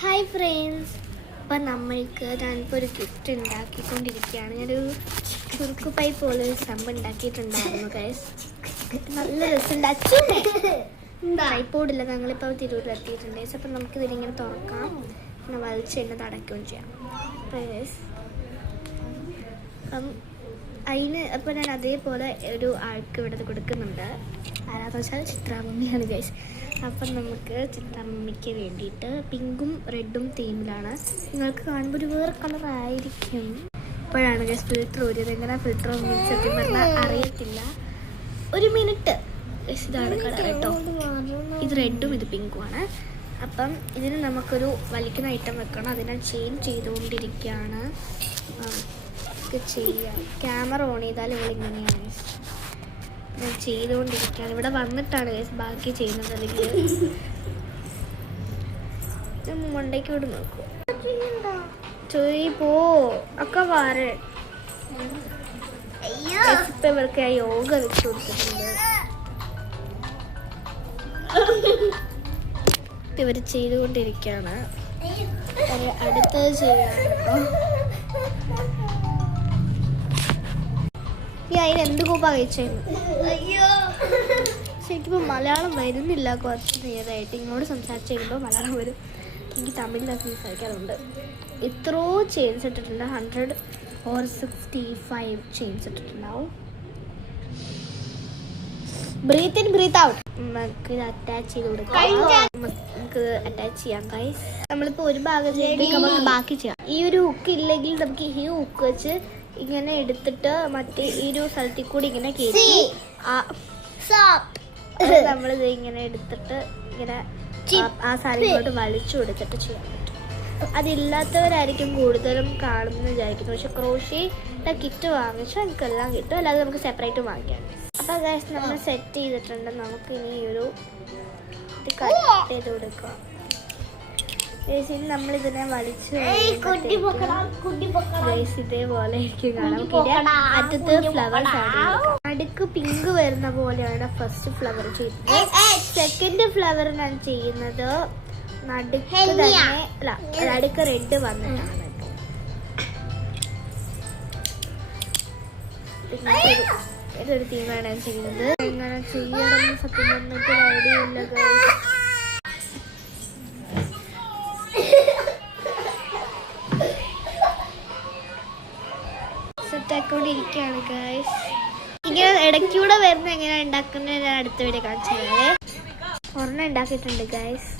Hi friends, അപ്പം നമ്മൾക്ക് ഞാനിപ്പോൾ ഒരു ഗിഫ്റ്റ് ഉണ്ടാക്കിക്കൊണ്ടിരിക്കുകയാണ്. ഞാനൊരു കുറുക്കു പൈ പോലെ ഒരു സംഭവം ഉണ്ടാക്കിയിട്ടുണ്ടായിരുന്നു ഗൈസ്. നല്ല രസമുണ്ടാക്കി. ട്രൈപോഡില്ല, ഞങ്ങളിപ്പോൾ തിരൂരിൽ എത്തിയിട്ടുണ്ട് ഗൈസ്. അപ്പം നമുക്കിതിലിങ്ങനെ തുറക്കാം, പിന്നെ വലിച്ച് തന്നെ തടയ്ക്കുകയും ചെയ്യാം ഗൈസ്. അപ്പോൾ ഞാൻ അതേപോലെ ഒരു ആൾക്ക് ഇവിടെ കൊടുക്കുന്നുണ്ട്. ആരാന്ന് വെച്ചാൽ ചിത്രാമമ്മിയാണ് ഗൈസ്. അപ്പം നമുക്ക് ചിത്രാമമ്മിക്ക് വേണ്ടിയിട്ട് പിങ്കും റെഡും തീമിലാണ്. നിങ്ങൾക്ക് കാണുമ്പോൾ ഒരു വേറെ കളറായിരിക്കും. ഇപ്പോഴാണ് ഗൈസ് ഫിൽറ്റർ ഊരിയത്. എങ്ങനെ ഫിൽറ്റർ സത്യം പറഞ്ഞാൽ അറിയത്തില്ല. ഒരു മിനിറ്റ് ഗൈസ്. ഇതാണ് കളർ കേട്ടോ. ഇത് റെഡും ഇത് പിങ്കുമാണ്. അപ്പം ഇതിന് നമുക്കൊരു വലിക്കുന്ന ഐറ്റം വെക്കണം. അതിനെ ചേഞ്ച് ചെയ്തുകൊണ്ടിരിക്കുകയാണ്. ചെയ്യാം. ക്യാമറ ഓൺ ചെയ്താൽ ഇവളിങ്ങനെയാണ് ഞാൻ ചെയ്തുകൊണ്ടിരിക്കുകയാണ്. ഇവിടെ വന്നിട്ടാണ് ഗൈസ് ബാക്കി ചെയ്യുന്നത്. അല്ലെങ്കിൽ മണ്ടയ്ക്ക് വിട്ട് നോക്കൂ. പോ ഒക്കെ വാറ്. ഇപ്പം ഇവർക്ക് ആ യോഗ വെച്ച് കൊടുത്തിട്ടുണ്ട്. ഇവർ ചെയ്തുകൊണ്ടിരിക്കുകയാണ്. അടുത്തത് ചെയ്യാണ് കേട്ടോ. അതിന് എന്ത് കൂപ്പാ കഴിച്ചായിരുന്നു. പക്ഷെ എനിക്കിപ്പോൾ മലയാളം വരുന്നില്ല. കുറച്ച് നേരമായിട്ട് ഇങ്ങോട്ട് സംസാരിച്ച് കഴിയുമ്പോൾ മലയാളം വരും. എനിക്ക് തമിഴിലൊക്കെ സംസാരിക്കാറുണ്ട്. എത്രയോ ചെയിൻസ് ഇട്ടിട്ടുണ്ട്. 100 or 65 ചെയിൻസ് ഇട്ടിട്ടുണ്ടാവും. Breathe in breathe out. നമുക്ക് ഇത് അറ്റാച്ച് ചെയ്ത് കൊടുക്കാം. നമുക്ക് അറ്റാച്ച് ചെയ്യാം ഗൈസ്. നമ്മളിപ്പോൾ ഒരു ഭാഗം ചെയ്ത് നമുക്ക് ബാക്കി ചെയ്യാം. ഈ ഒരു ഹുക്ക് ഇല്ലെങ്കിൽ നമുക്ക് ഈ ഹുക്ക് വെച്ച് ഇങ്ങനെ എടുത്തിട്ട് മറ്റേ ഈ ഒരു സ്ഥലത്തിൽ കൂടി ഇങ്ങനെ കയറ്റി നമ്മളിത് ഇങ്ങനെ എടുത്തിട്ട് ഇങ്ങനെ ആ സാധനങ്ങളോട്ട് വലിച്ചു കൊടുത്തിട്ട് ചെയ്യാൻ പറ്റും. അതില്ലാത്തവരായിരിക്കും കൂടുതലും കാണുമെന്ന് വിചാരിക്കുന്നു. പക്ഷെ ക്രോഷിയുടെ കിറ്റ് വാങ്ങിച്ചാൽ നമുക്കെല്ലാം കിട്ടും. അല്ലാതെ നമുക്ക് സെപ്പറേറ്റ് വാങ്ങിക്കാം. അപ്പോൾ ഗൈസ് നമ്മൾ സെറ്റ് ചെയ്തിട്ടുണ്ട്. നമുക്ക് ഇനി ഒരു ഇത് കട്ട് ചെയ്ത് കൊടുക്കാം. നമ്മളിതിനെ വലിച്ചു ഇതേപോലെ കാണാം. അറ്റത്ത് ഫ്ലവേഴ്സ് ആണ്. അടുക്ക് പിങ്ക് വരുന്ന പോലെയാണ് ഫസ്റ്റ് ഫ്ലവർ ചെയ്യുന്നത്. സെക്കൻഡ് ഫ്ലവർ ഞാൻ ചെയ്യുന്നത് നടുക്ക് തന്നെ അല്ല, നടുക്ക് റെഡ് വന്നിട്ടാണ്. ഇതൊരു തീമാണ് ഞാൻ ചെയ്യുന്നത്. എങ്ങനെ ചെയ്യണം സത്യം പറഞ്ഞിട്ട് ഐഡിയയില്ല. സെറ്റാക്കൊണ്ടിരിക്കുകയാണ് ഗൈസ്. ഇങ്ങനെ ഇടയ്ക്കൂടെ വരുന്ന എങ്ങനെയാണ് ഉണ്ടാക്കുന്നത് ഞാൻ അടുത്ത വീഡിയോ കാണിച്ചു തരാവേ. ഒരെണ്ണം ഉണ്ടാക്കിയിട്ടുണ്ട് ഗൈസ്.